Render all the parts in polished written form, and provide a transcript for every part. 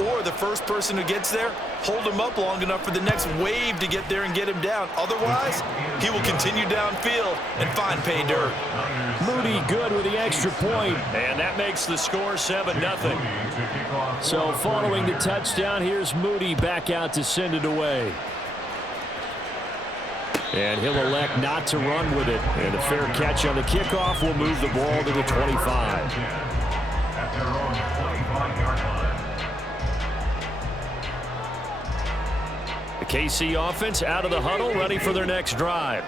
or the first person who gets there, hold him up long enough for the next wave to get there and get him down. Otherwise, he will continue downfield and find pay dirt. Moody good with the extra point. And that makes the score 7-0. So following the touchdown, here's Moody back out to send it away. And he'll elect not to run with it. And a fair catch on the kickoff will move the ball to the 25. The KC offense out of the huddle, ready for their next drive.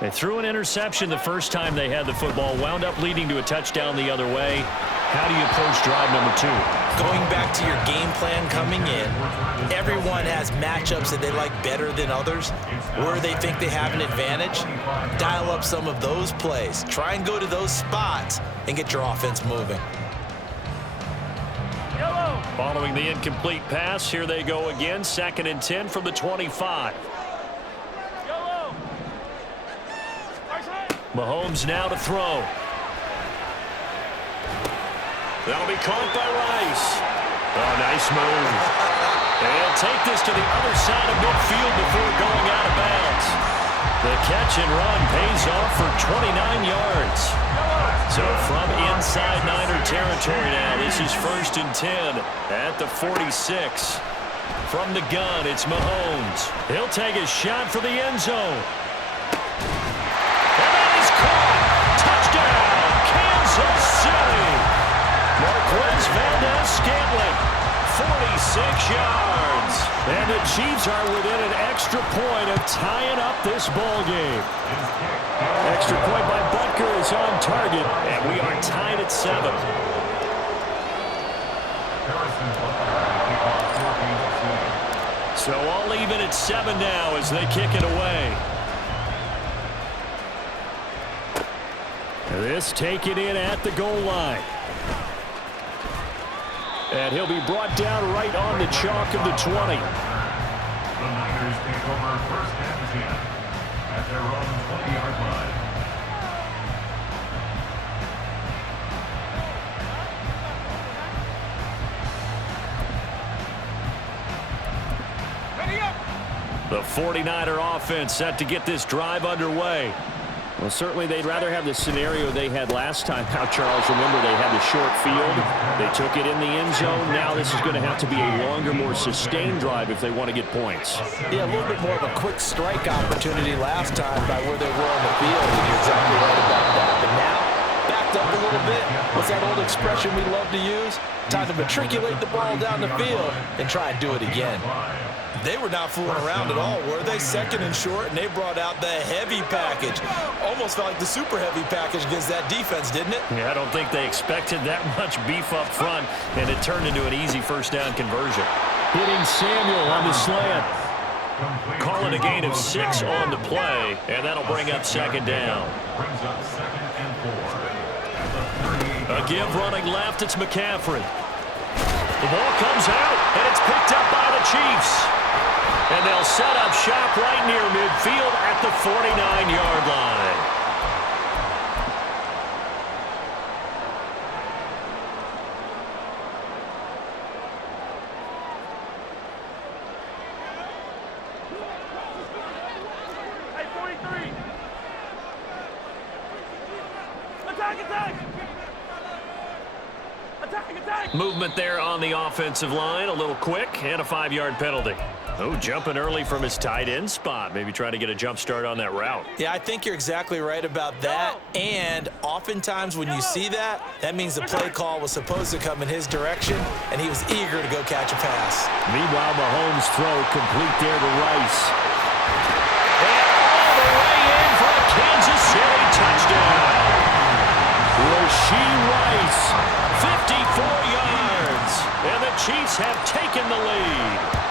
They threw an interception the first time they had the football, wound up leading to a touchdown the other way. How do you approach drive number 2? Going back to your game plan coming in, everyone has matchups that they like better than others, where they think they have an advantage. Dial up some of those plays. Try and go to those spots and get your offense moving. Following the incomplete pass, here they go again. 2nd and 10 from the 25. Mahomes now to throw. That'll be caught by Rice. Oh, nice move. They'll take this to the other side of midfield before going out of bounds. The catch and run pays off for 29 yards. So from inside Niner territory now, this is 1st and 10 at the 46. From the gun, it's Mahomes. He'll take a shot for the end zone. And that is caught. Touchdown, Kansas City. Marquez Valdes-Scantling, 46 yards. And the Chiefs are within an extra point of tying up this ball game. Extra point by Butker is on target, and we are tied at 7. So all even at 7 now as they kick it away. This taken in at the goal line. And he'll be brought down right on the chalk of the 20. The Niners take over 1st and 10 at their own 20-yard line. The 49er offense set to get this drive underway. Well, certainly they'd rather have the scenario they had last time. Now, Charles, remember they had the short field. They took it in the end zone. Now this is going to have to be a longer, more sustained drive if they want to get points. Yeah, a little bit more of a quick strike opportunity last time by where they were on the field, and you're exactly right about that. But now, backed up a little bit. What's that old expression we love to use? Time to matriculate the ball down the field and try and do it again. They were not fooling around at all, were they? 2nd and short, and they brought out the heavy package. Almost felt like the super heavy package against that defense, didn't it? Yeah, I don't think they expected that much beef up front, and it turned into an easy 1st down conversion. Hitting Samuel on the slant. Calling a gain of 6 on the play, and that'll bring up 2nd down. Brings up 2nd and 4. A give running left, it's McCaffrey. The ball comes out, and it's picked up by the Chiefs. And they'll set up shop right near midfield at the 49-yard line. Hey, 43. Attack, attack. Attack, attack. Movement there on the offensive line, a little quick, and a 5-yard penalty. Oh, jumping early from his tight end spot. Maybe trying to get a jump start on that route. Yeah, I think you're exactly right about that. And oftentimes when you see that, that means the play call was supposed to come in his direction, and he was eager to go catch a pass. Meanwhile, Mahomes' throw complete there to Rice. And all the way in for a Kansas City touchdown. Rashee Rice, 54 yards. And the Chiefs have taken the lead.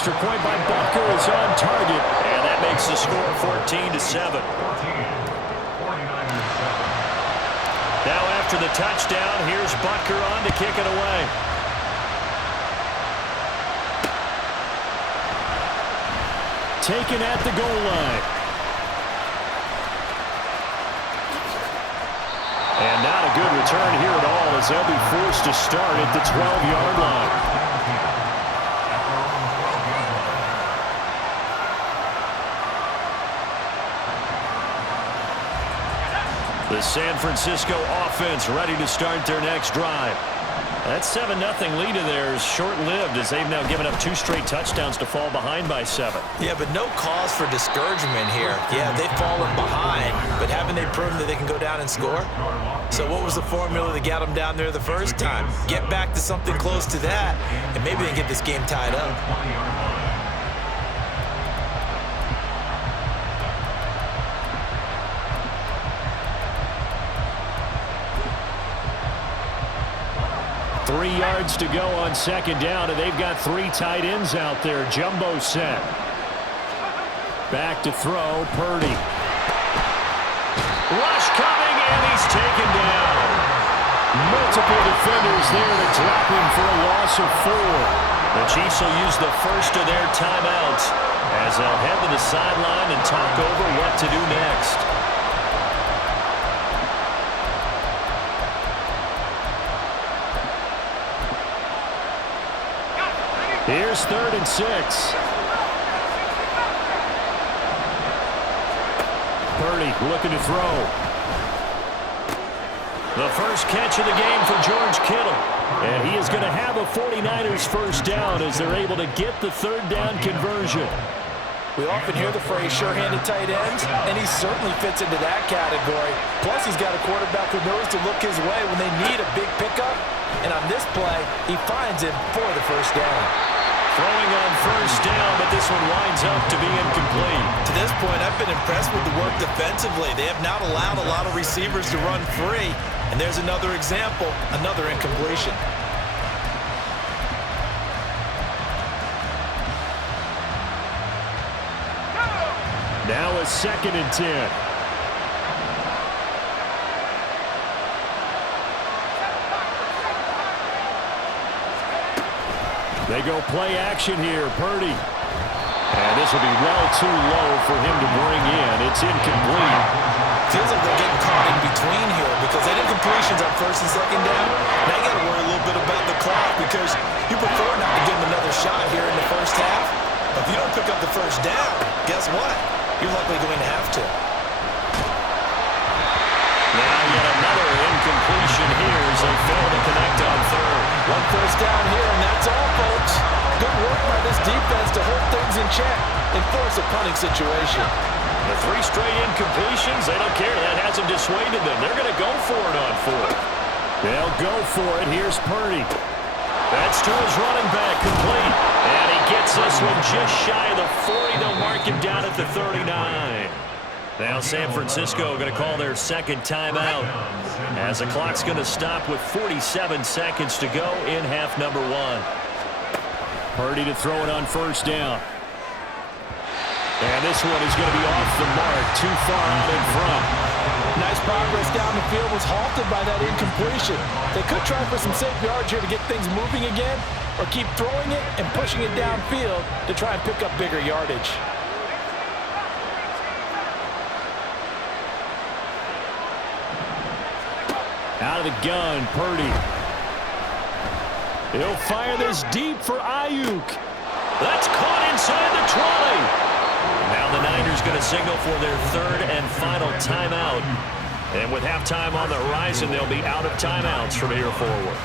extra point by Butker is on target. And that makes the score 14-7. Now after the touchdown, here's Butker on to kick it away. Taken at the goal line. And not a good return here at all as they'll be forced to start at the 12-yard line. The San Francisco offense ready to start their next drive. That 7-0 lead of theirs short-lived as they've now given up 2 straight touchdowns to fall behind by 7. Yeah, but no cause for discouragement here. Yeah, they've fallen behind, but haven't they proven that they can go down and score? So what was the formula that got them down there the first time? Get back to something close to that, and maybe they can get this game tied up. 3 yards to go on second down, and they've got 3 tight ends out there. Jumbo set. Back to throw, Purdy. Rush coming, and he's taken down. Multiple defenders there to drop him for a loss of 4. The Chiefs will use the first of their timeouts as they'll head to the sideline and talk over what to do next. Here's 3rd and 6. Purdy looking to throw. The first catch of the game for George Kittle. And he is going to have a 49ers first down as they're able to get the 3rd down conversion. We often hear the phrase sure-handed tight ends, and he certainly fits into that category. Plus, he's got a quarterback who knows to look his way when they need a big pickup. And on this play, he finds him for the first down. Throwing on first down, but this one winds up to be incomplete. To this point, I've been impressed with the work defensively. They have not allowed a lot of receivers to run free. And there's another example, another incompletion. Now a 2nd and 10. They go play action here, Purdy. And this will be well too low for him to bring in. It's incomplete. Feels like they're getting caught in between here because they did completions on 1st and 2nd down. Now you got to worry a little bit about the clock because you prefer not to give them another shot here in the first half. But if you don't pick up the first down, guess what? You're likely going to have to. Now yet another incompletion here as they fail to connect on 3rd. 1 first down here, and that's all, folks. Good work by this defense to hold things in check and force a punting situation. The 3 straight incompletions, they don't care. That hasn't dissuaded them. They're going to go for it on 4th. They'll go for it. Here's Purdy. That's to his running back, complete. And he gets this one just shy of the 40. They'll mark him down at the 39. Now San Francisco going to call their 2nd timeout as the clock's going to stop with 47 seconds to go in half number 1. Purdy to throw it on first down. And this one is going to be off the mark, too far out in front. Nice progress down the field was halted by that incompletion. They could try for some safe yards here to get things moving again, or keep throwing it and pushing it downfield to try and pick up bigger yardage. Out of the gun, Purdy. He'll fire this deep for Ayuk. That's caught inside the 20. Now the Niners going to signal for their 3rd and final timeout. And with halftime on the horizon, they'll be out of timeouts from here forward.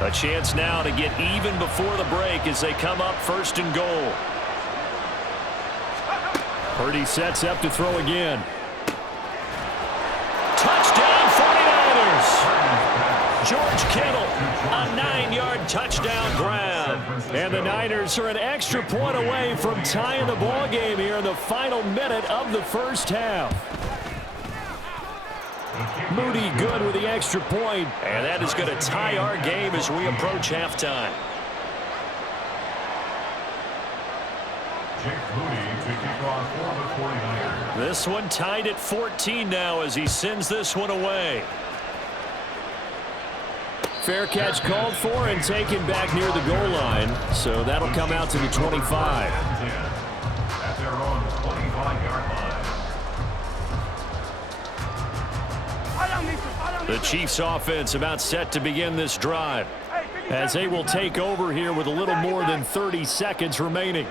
A chance now to get even before the break as they come up 1st and goal. Purdy sets up to throw again. Touchdown 49ers! George Kittle, a 9-yard touchdown grab. And the Niners are an extra point away from tying the ball game here in the final minute of the first half. Moody good with the extra point, and that is going to tie our game as we approach halftime. Jake Moody to kick off for the 49ers. This one tied at 14 now as he sends this one away. Fair catch called for and taken back near the goal line. So that'll come out to the 25. At their own 25-yard line. The Chiefs offense about set to begin this drive as they will take over here with a little more than 30 seconds remaining.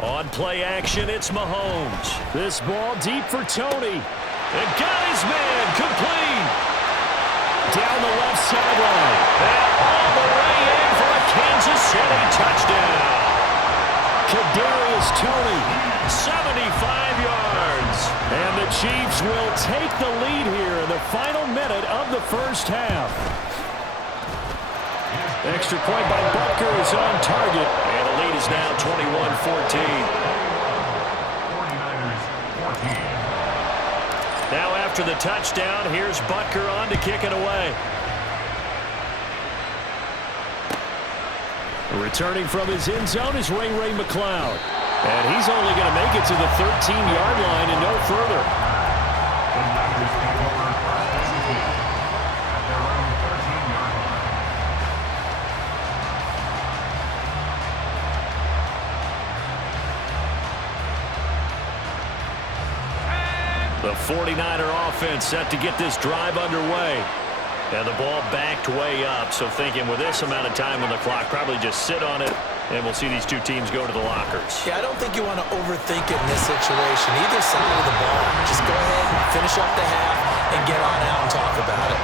On play action, it's Mahomes. This ball deep for Tony. And got his man complete. Down the left sideline. And all the way in for a Kansas City touchdown. Kadarius Toney, 75 yards. And the Chiefs will take the lead here in the final minute of the first half. Extra point by Butker is on target. And the lead is now 21-14. 49ers 14. Now after the touchdown, here's Butker on to kick it away. Returning from his end zone is Ray McCloud. And he's only going to make it to the 13-yard line and no further. The Niners take over first and 10 at their own 13-yard line. The 49er offense set to get this drive underway. And the ball backed way up, so thinking with this amount of time on the clock, probably just sit on it, and we'll see these two teams go to the lockers. Yeah, I don't think you want to overthink it in this situation. Either side of the ball. Just go ahead and finish up the half and get on out and talk about it.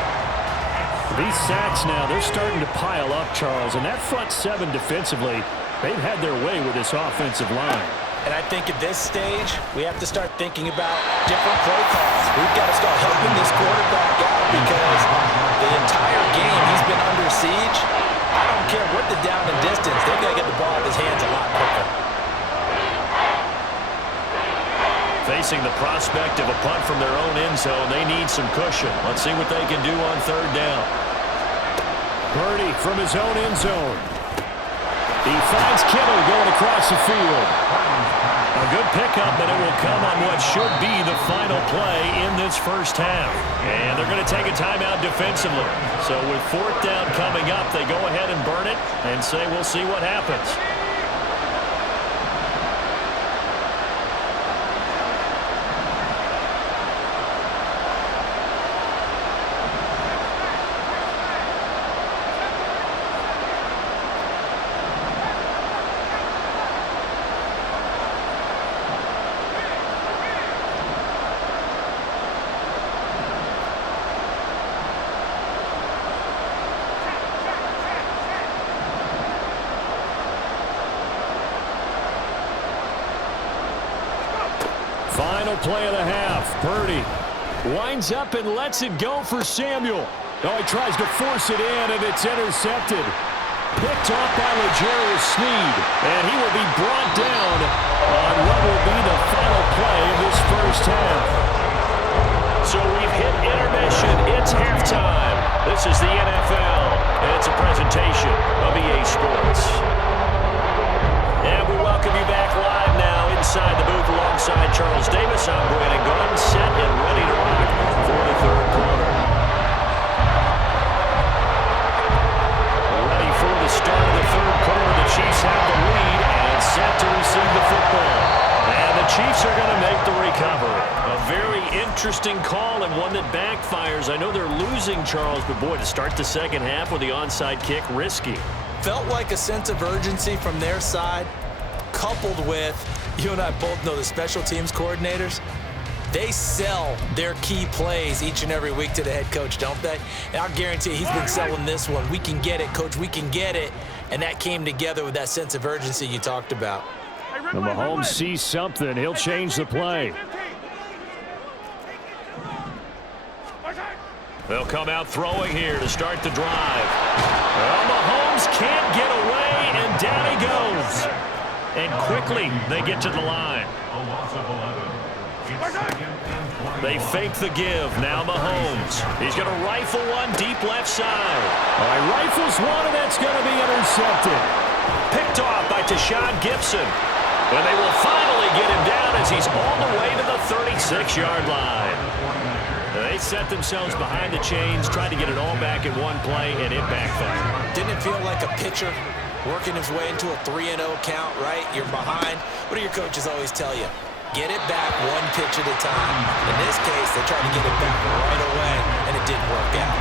These sacks now, they're starting to pile up, Charles. And that front seven defensively, they've had their way with this offensive line. And I think at this stage, we have to start thinking about different play calls. We've got to start helping this quarterback out because the entire game he's been under siege. I don't care what the down and distance. They've got to get the ball out of his hands a lot quicker. Facing the prospect of a punt from their own end zone, they need some cushion. Let's see what they can do on third down. Purdy from his own end zone. He finds Kittle going across the field. A good pickup, but it will come on what should be the final play in this first half. And they're going to take a timeout defensively. So with fourth down coming up, they go ahead and burn it and say we'll see what happens. Final play of the half. Purdy winds up and lets it go for Samuel. Oh, he tries to force it in, and it's intercepted. Picked off by L'Jarius Sneed, and he will be brought down on what will be the final play of this first half. So we've hit intermission. It's halftime. This is the NFL, and it's a presentation of EA Sports. And we welcome you back live now inside the booth alongside Charles Davis. I'm Brandon Gaudin, set and ready to rock for the third quarter. Ready for the start of the third quarter. The Chiefs have the lead and set to receive the football. And the Chiefs are going to make the recovery. A very interesting call and one that backfires. I know they're losing, Charles, but boy, to start the second half with the onside kick, risky. Felt like a sense of urgency from their side, coupled with, you and I both know the special teams coordinators, they sell their key plays each and every week to the head coach, don't they? And I'll guarantee he's been selling this one. We can get it, coach, we can get it. And that came together with that sense of urgency you talked about. And Mahomes sees something. He'll change the play. They'll come out throwing here to start the drive. Well, Mahomes can't get away, and down he goes. And quickly, they get to the line. A loss of 11. It's second and 20. They fake the give. Now Mahomes. He's going to rifle one deep left side. All right, rifles one, and that's going to be intercepted. Picked off by Tashaun Gibson. And they will finally get him down as he's all the way to the 36-yard line. They set themselves behind the chains, tried to get it all back in one play, and it backfired. Didn't it feel like a pitcher working his way into a 3-0 count, right? You're behind. What do your coaches always tell you? Get it back one pitch at a time. In this case, they tried to get it back right away, and it didn't work out.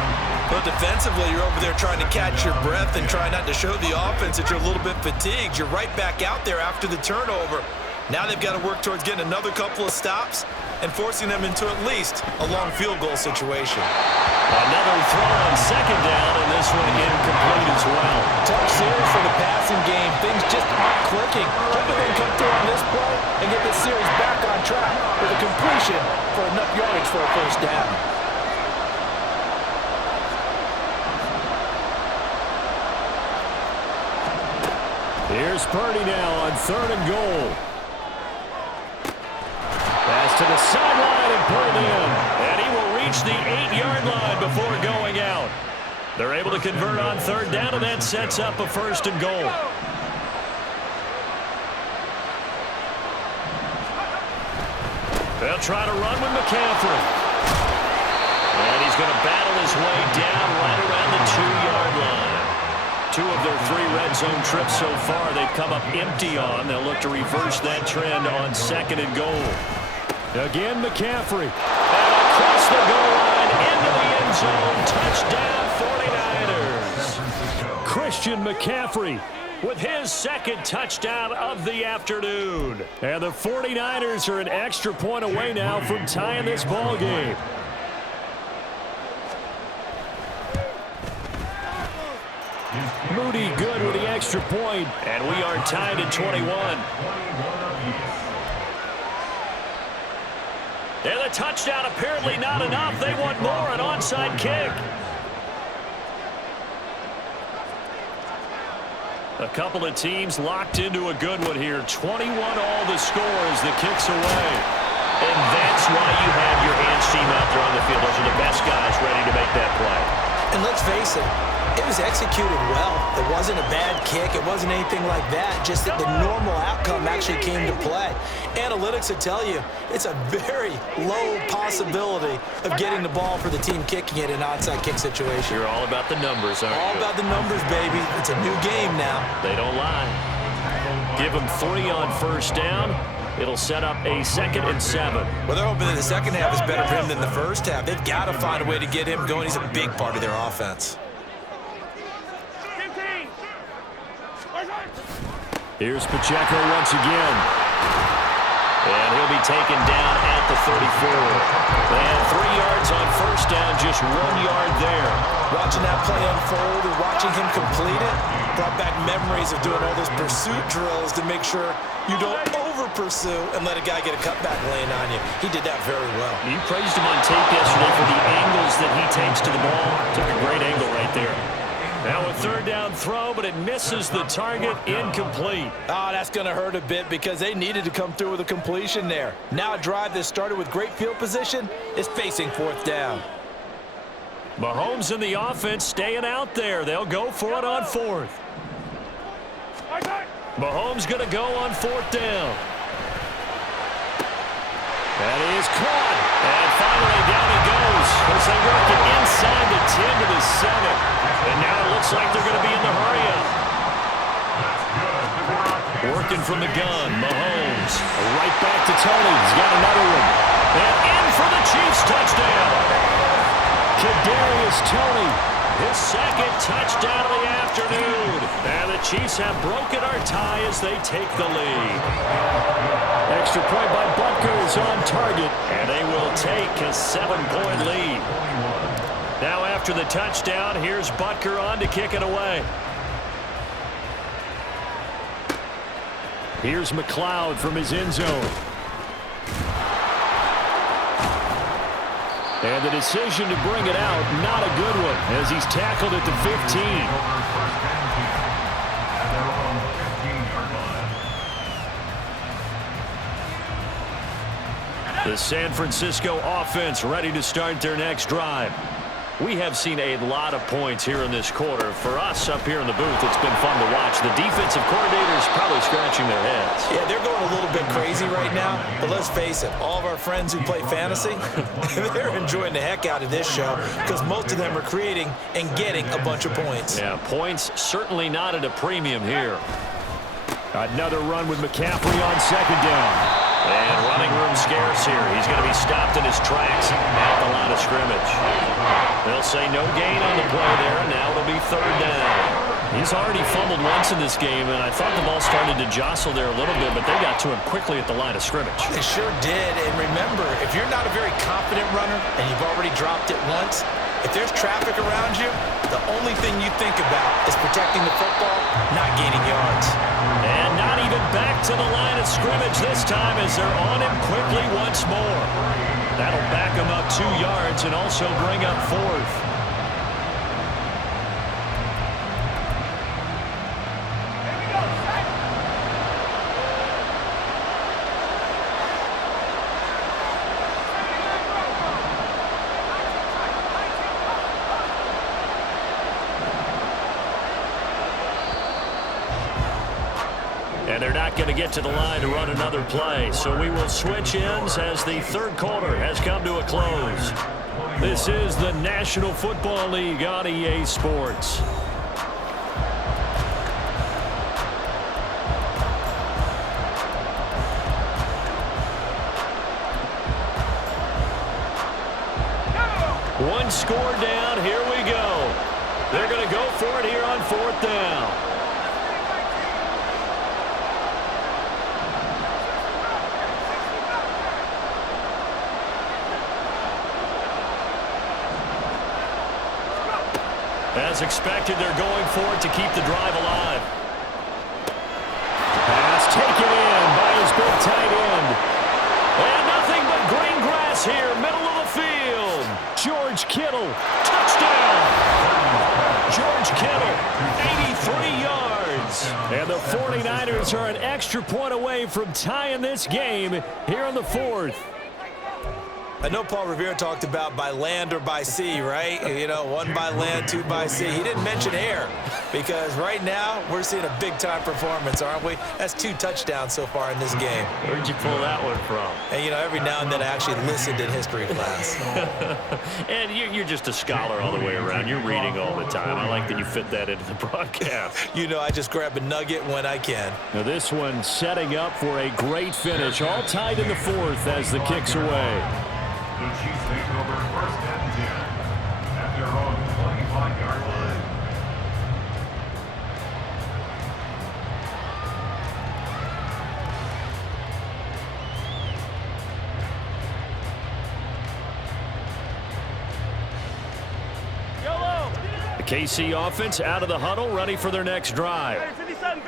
But defensively, you're over there trying to catch your breath and try not to show the offense that you're a little bit fatigued. You're right back out there after the turnover. Now they've got to work towards getting another couple of stops and forcing them into at least a long field goal situation. Another throw on second down, and this one incomplete as well. Tough series for the passing game. Things just aren't clicking. Hoping they can come through on this play and get this series back on track with a completion for enough yardage for a first down. Here's Purdy now on 3rd and goal. Pass to the sideline and pulled in. And he will reach the 8-yard line before going out. They're able to convert on 3rd down, and that sets up a 1st and goal. They'll try to run with McCaffrey. And he's going to battle his way down right around the 2-yard line. 2 of their 3 red zone trips so far they've come up empty on. They'll look to reverse that trend on 2nd and goal. Again, McCaffrey. And across the goal line into the end zone. Touchdown 49ers. Christian McCaffrey With his 2nd touchdown of the afternoon. And the 49ers are an extra point away now from tying this ball game. Moody good with the extra point. And we are tied at 21. And the touchdown apparently not enough. They want more, an onside kick. A couple of teams locked into a good one here. 21 all the score as the kick's away. And that's why you have your hands team out there on the field. Those are the best guys ready to make that play. And let's face it, it was executed well. It wasn't a bad kick. It wasn't anything like that. Just that the normal outcome actually came to play. Analytics will tell you it's a very low possibility of getting the ball for the team kicking it in an onside kick situation. You're all about the numbers, aren't you? All about the numbers, baby. It's a new game now. They don't lie. Give them 3 on 1st down. It'll set up a 2nd and 7. Well, they're hoping that the second half is better for him than the first half. They've got to find a way to get him going. He's a big part of their offense. Here's Pacheco once again. And he'll be taken down at the 34. They had 3 yards on 1st down, just 1 yard there. Watching that play unfold and watching him complete it brought back memories of doing all those pursuit drills to make sure you don't over-pursue and let a guy get a cutback lane on you. He did that very well. You praised him on tape yesterday for the angles that he takes to the ball. Took a great angle right there. Now a 3rd down throw, but it misses the target, incomplete. Oh, that's going to hurt a bit because they needed to come through with a completion there. Now a drive that started with great field position is facing 4th down. Mahomes and the offense staying out there. They'll go for it on 4th. Mahomes going to go on 4th down. That is caught. And finally down he goes as they work it inside the 10 to the 7. And now it looks like they're going to be in the hurry-up. Working from the gun, Mahomes. Right back to Tony. He's got another one. And in for the Chiefs touchdown. Kadarius Toney. His 2nd touchdown of the afternoon. And the Chiefs have broken our tie as they take the lead. Extra point by Butker is on target. And they will take a 7-point lead. Now after the touchdown, here's Butker on to kick it away. Here's McLeod from his end zone. And the decision to bring it out, not a good one, as he's tackled at the 15. The San Francisco offense ready to start their next drive. We have seen a lot of points here in this quarter. For us up here in the booth, it's been fun to watch. The defensive coordinators probably scratching their heads. Yeah, they're going a little bit crazy right now, but let's face it, all of our friends who play fantasy, they're enjoying the heck out of this show because most of them are creating and getting a bunch of points. Yeah, points certainly not at a premium here. Another run with McCaffrey on second down. And running room scarce here. He's going to be stopped in his tracks at the line of scrimmage. They'll say no gain on the play there, and now it'll be third down. He's already fumbled once in this game, and I thought the ball started to jostle there a little bit, but they got to him quickly at the line of scrimmage. They sure did, and remember, if you're not a very confident runner and you've already dropped it once, if there's traffic around you, the only thing you think about is protecting the football, not gaining yards. And not even back to the line of scrimmage this time as they're on him quickly once more. That'll back him up 2 yards and also bring up fourth. And they're not going to get to the line to run another play. So we will switch ends as the third quarter has come to a close. This is the National Football League on EA Sports. One score down. Here we go. They're going to go for it here on fourth down. As expected, they're going for it to keep the drive alive. Pass taken in by his big tight end. And nothing but green grass here, middle of the field. George Kittle, touchdown. George Kittle, 83 yards. And the 49ers are an extra point away from tying this game here in the fourth. I know Paul Revere talked about by land or by sea, right? You know, 1 by land, 2 by sea. He didn't mention air because right now we're seeing a big-time performance, aren't we? That's 2 touchdowns so far in this game. Where'd you pull that one from? And, you know, every now and then I actually listened in history class. And you're just a scholar all the way around. You're reading all the time. I like that you fit that into the broadcast. You know, I just grab a nugget when I can. Now this one setting up for a great finish. All tied in the fourth as the kick's away. The Chiefs take over first and 10 at their own 25-yard line. The KC offense out of the huddle, ready for their next drive.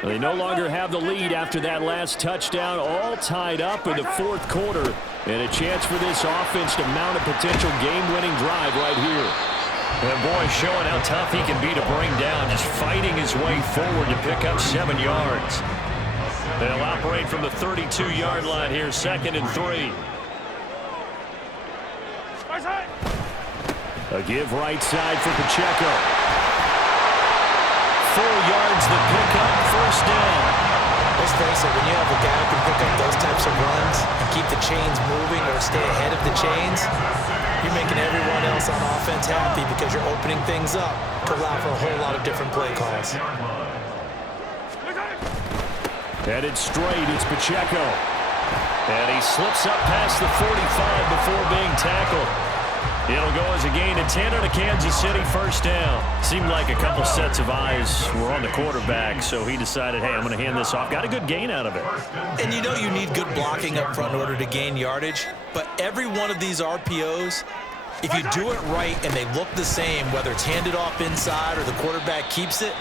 They no longer have the lead after that last touchdown, all tied up in the fourth quarter. And a chance for this offense to mount a potential game-winning drive right here. And boy, showing how tough he can be to bring down, just fighting his way forward to pick up 7 yards. They'll operate from the 32-yard line here, 2nd and 3. A give right side for Pacheco. 4 yards the pickup, first down. Let's face it, when you have a guy who can pick up those types of runs and keep the chains moving or stay ahead of the chains, you're making everyone else on offense happy because you're opening things up to allow for a whole lot of different play calls. Headed straight, it's Pacheco. And he slips up past the 45 before being tackled. It'll go as a gain of 10 on a Kansas City first down. Seemed like a couple sets of eyes were on the quarterback, so he decided, hey, I'm going to hand this off. Got a good gain out of it. And you know you need good blocking up front in order to gain yardage, but every one of these RPOs, if you do it right and they look the same, whether it's handed off inside or the quarterback keeps it,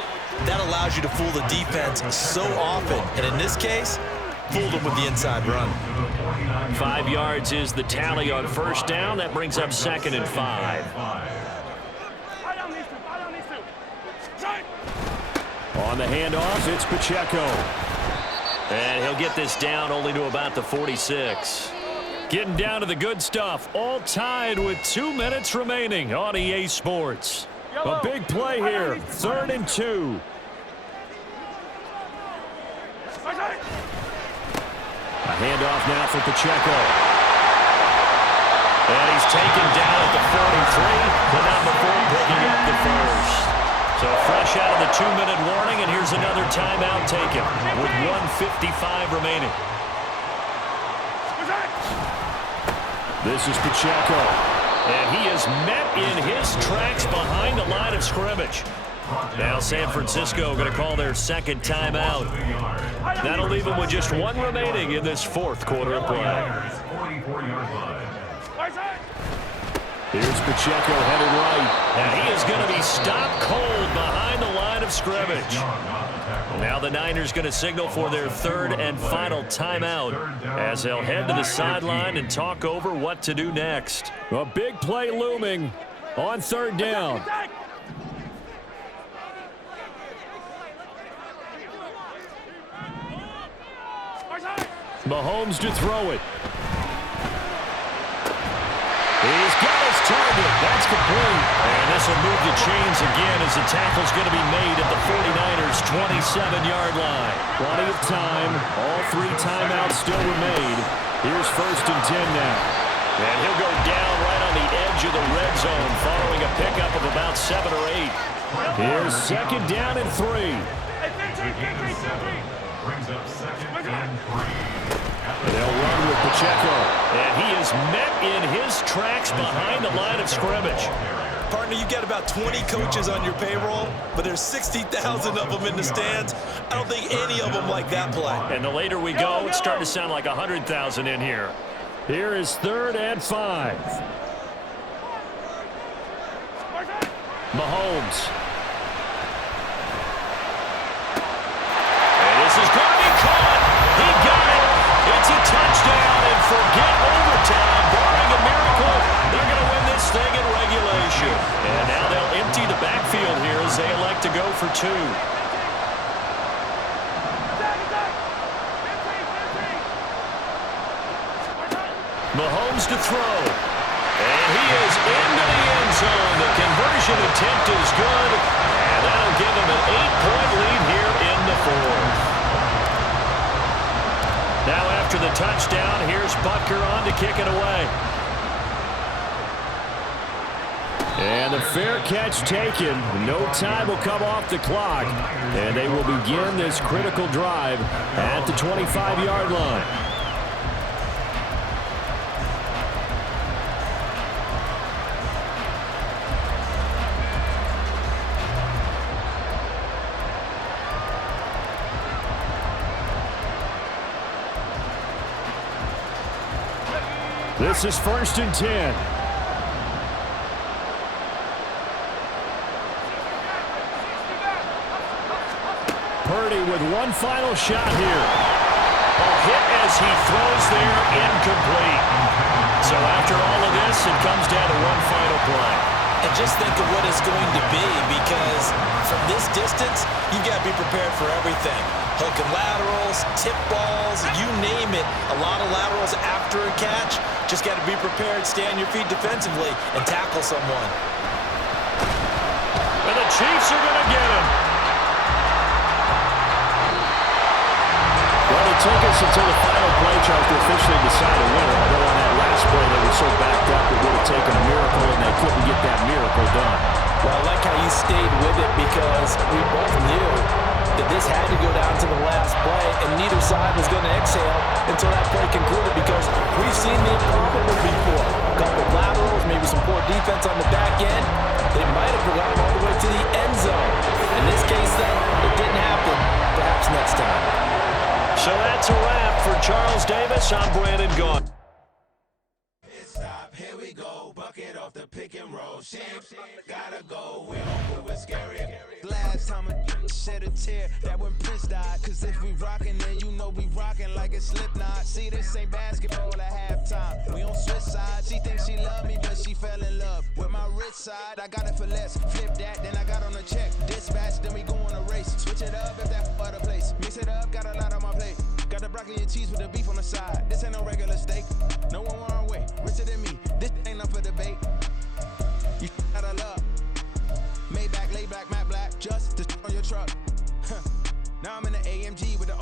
that allows you to fool the defense so often. And in this case, fooled them with the inside run. 5 yards is the tally on first down. That brings up 2nd and 5. On the handoff, it's Pacheco. And he'll get this down only to about the 46. Getting down to the good stuff. All tied with 2 minutes remaining on EA Sports. A big play here. 3rd and 2. A handoff now for Pacheco. And he's taken down at the 43, but not before picking up the first. So fresh out of the 2-minute warning, and here's another timeout taken with 1:55 remaining. This is Pacheco. And he is met in his tracks behind the line of scrimmage. Now San Francisco going to call their second timeout. That'll leave them with just 1 remaining in this 4th quarter of play. Here's Pacheco headed right. And he is going to be stopped cold behind the line of scrimmage. Now the Niners going to signal for their 3rd and final timeout as they'll head to the sideline and talk over what to do next. A big play looming on 3rd down. Mahomes to throw it. He's got his target. That's complete. And this will move the chains again as the tackle's going to be made at the 49ers' 27-yard line. Plenty of time. All 3 timeouts still remain. Here's 1st and 10 now. And he'll go down right on the edge of the red zone following a pickup of about 7 or 8. Here's 2nd down and 3. Brings up 2nd and 3. They'll run with Pacheco. And he is met in his tracks behind the line of scrimmage. Partner, you got about 20 coaches on your payroll, but there's 60,000 of them in the stands. I don't think any of them like that play. And the later we go, it's starting to sound like 100,000 in here. Here is 3rd and 5. Mahomes. And this is going to be caught. He got it. It's a touchdown, and forget overtime. Barring a miracle, they're going to win this thing in regulation. And now they'll empty the backfield here as they elect to go for 2. Mahomes to throw. And he is into the end zone. The conversion attempt is good. And that'll give him an 8-point lead here in the 4th. Now after the touchdown, here's Butker on to kick it away. And the fair catch taken. No time will come off the clock. And they will begin this critical drive at the 25-yard line. This is 1st and 10. Purdy with one final shot here. A hit as he throws there, incomplete. So after all of this, it comes down to one final play. And just think of what it's going to be, because from this distance, you've got to be prepared for everything. Hook and laterals, tip balls, you name it. A lot of laterals after a catch. Just got to be prepared, stay on your feet defensively, and tackle someone. And the Chiefs are going to get him. Well, it took us until the final play, Charles, to officially decide a winner. Although on that last play, they were so backed up, it would have taken a miracle, and they couldn't get that miracle done. Well, I like how you stayed with it, because we both knew that this had to go down to the last play, and neither side was going to exhale until that play concluded, because we've seen the improbable before. A couple of laterals, maybe some poor defense on the back end. They might have gone all the way to the end zone. In this case, though, it didn't happen. Perhaps next time. So that's a wrap for Charles Davis. I'm Brandon Gaudin. Stop, here we go, bucket off the pick and roll. Shams, gotta go, we don't move it scary. Last time I shed a tear, that when Prince died. Cause if we rockin', then you know we rockin' like a Slipknot. See, this ain't basketball at halftime. We on switch side. She thinks she love me, but she fell in love with my rich side. I got it for less. Flip that, then I got on a check. Dispatch, then we go on a race. Switch it up if that other place. Mix it up, got a lot on my plate. Got Got the broccoli and cheese with the beef on the side. This ain't no regular steak. No one wrong way, richer than me. This ain't up for debate. You out of love. Maybach, laid back, matte black, just to on your truck. Now I'm in the AMG with the all